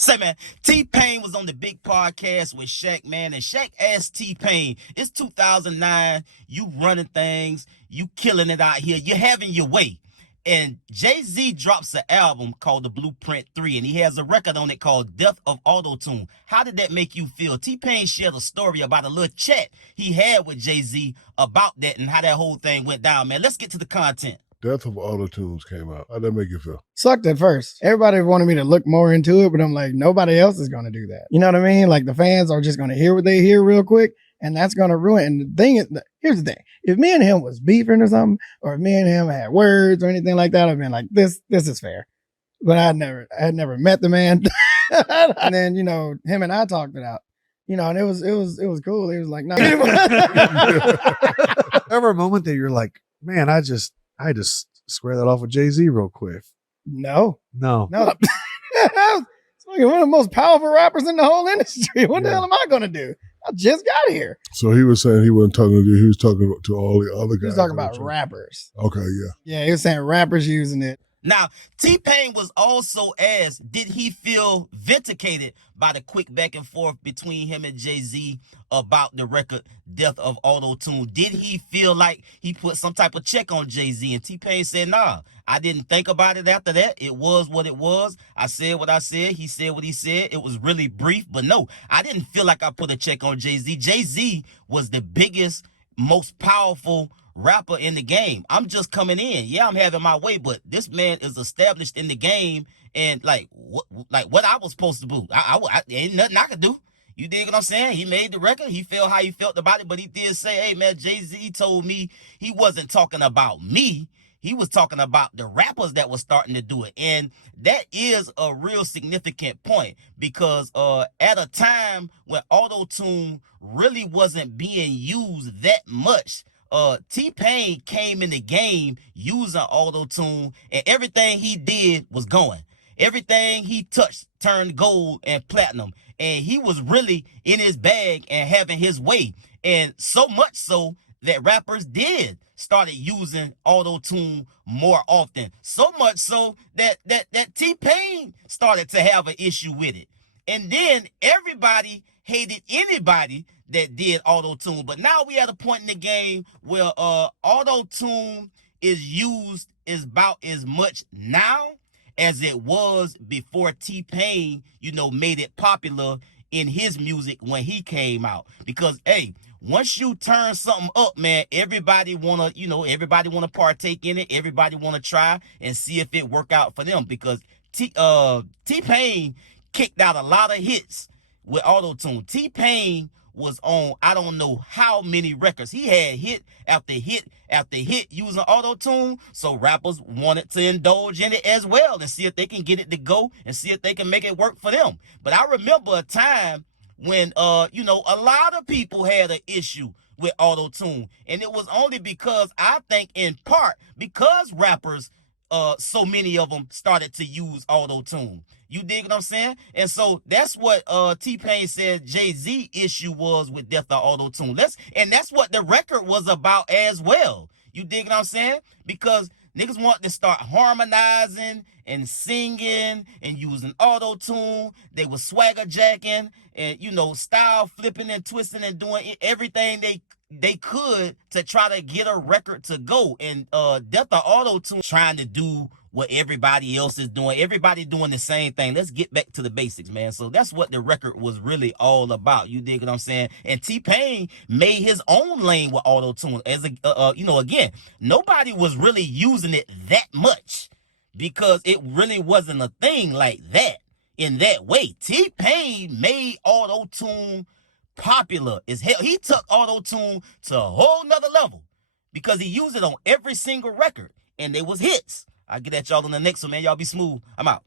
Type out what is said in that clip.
Say, man, T-Pain was on the big podcast with Shaq, man, and Shaq asked T-Pain, it's 2009, you running things, you killing it out here, you're having your way. And JayZ drops an album called The Blueprint 3, and he has a record on it called Death of AutoTune. How did that make you feel? T-Pain shared a story about a little chat he had with JayZ about that and how that whole thing went down, man. Let's get to the content. Death of AutoTunes came out. How'd that make you feel? Sucked at first. Everybody wanted me to look more into it, but I'm like, nobody else is going to do that. You know what I mean? Like, the fans are just going to hear what they hear real quick, and that's going to ruin. And the thing is, here's the thing. If me and him was beefing or something, or if me and him had words or anything like that, I'd been like, this is fair. But I had never met the man. And then, you know, him and I talked it out. You know, and it was cool. He was like, no. Ever a moment that you're like, man, I just square that off with JayZ real quick? No. No. It's like one of the most powerful rappers in the whole industry. What the hell am I going to do? I just got here. So he was saying he wasn't talking to you. He was talking to all the other guys. He was talking about rappers. Okay, yeah. Yeah, he was saying rappers using it. Now, T-Pain was also asked, did he feel vindicated by the quick back and forth between him and JayZ about the record Death of AutoTune? Did he feel like he put some type of check on JayZ? And T-Pain said, nah, I didn't think about it after that. It was what it was. I said what I said. He said what he said. It was really brief. But no, I didn't feel like I put a check on JayZ. JayZ was the biggest, most powerful rapper in the game. I'm just coming in. Yeah, I'm having my way, but this man is established in the game, and like what I was supposed to do, I ain't nothing I could do. You dig what I'm saying? He made the record. He felt how he felt about it, but he did say, hey man, JayZ told me he wasn't talking about me. He was talking about the rappers that was starting to do it. And that is a real significant point, because at a time when AutoTune really wasn't being used that much, T-Pain came in the game using AutoTune, and everything he did was going. Everything he touched turned gold and platinum, and he was really in his bag and having his way. And so much so that rappers did started using AutoTune more often. So much so that T-Pain started to have an issue with it. And then everybody hated anybody that did AutoTune. But now we at a point in the game where AutoTune is used is about as much now as it was before T-Pain, you know, made it popular in his music when he came out. Because, hey, once you turn something up, man, everybody wanna partake in it. Everybody wanna try and see if it work out for them, because T-Pain kicked out a lot of hits with AutoTune. T-Pain was on, I don't know how many records. He had hit after hit after hit using AutoTune, so rappers wanted to indulge in it as well and see if they can get it to go and see if they can make it work for them. But I remember a time when, a lot of people had an issue with AutoTune, and it was only because, I think in part, because rappers, so many of them started to use AutoTune. You dig what I'm saying? And so that's what T-Pain said JayZ issue was with Death of AutoTune. That's what the record was about as well. You dig what I'm saying? Because niggas want to start harmonizing and singing and using AutoTune. They was swagger jacking and, style flipping and twisting and doing everything they could to try to get a record to go. And Death of AutoTune trying to do what everybody else is doing. Everybody doing the same thing. Let's get back to the basics, man. So that's what the record was really all about. You dig what I'm saying? And T-Pain made his own lane with AutoTune. As again, nobody was really using it that much because it really wasn't a thing like that in that way. T-Pain made AutoTune popular as hell. He took AutoTune to a whole nother level because he used it on every single record, and they was hits. I'll get at y'all on the next one, man. Y'all be smooth. I'm out.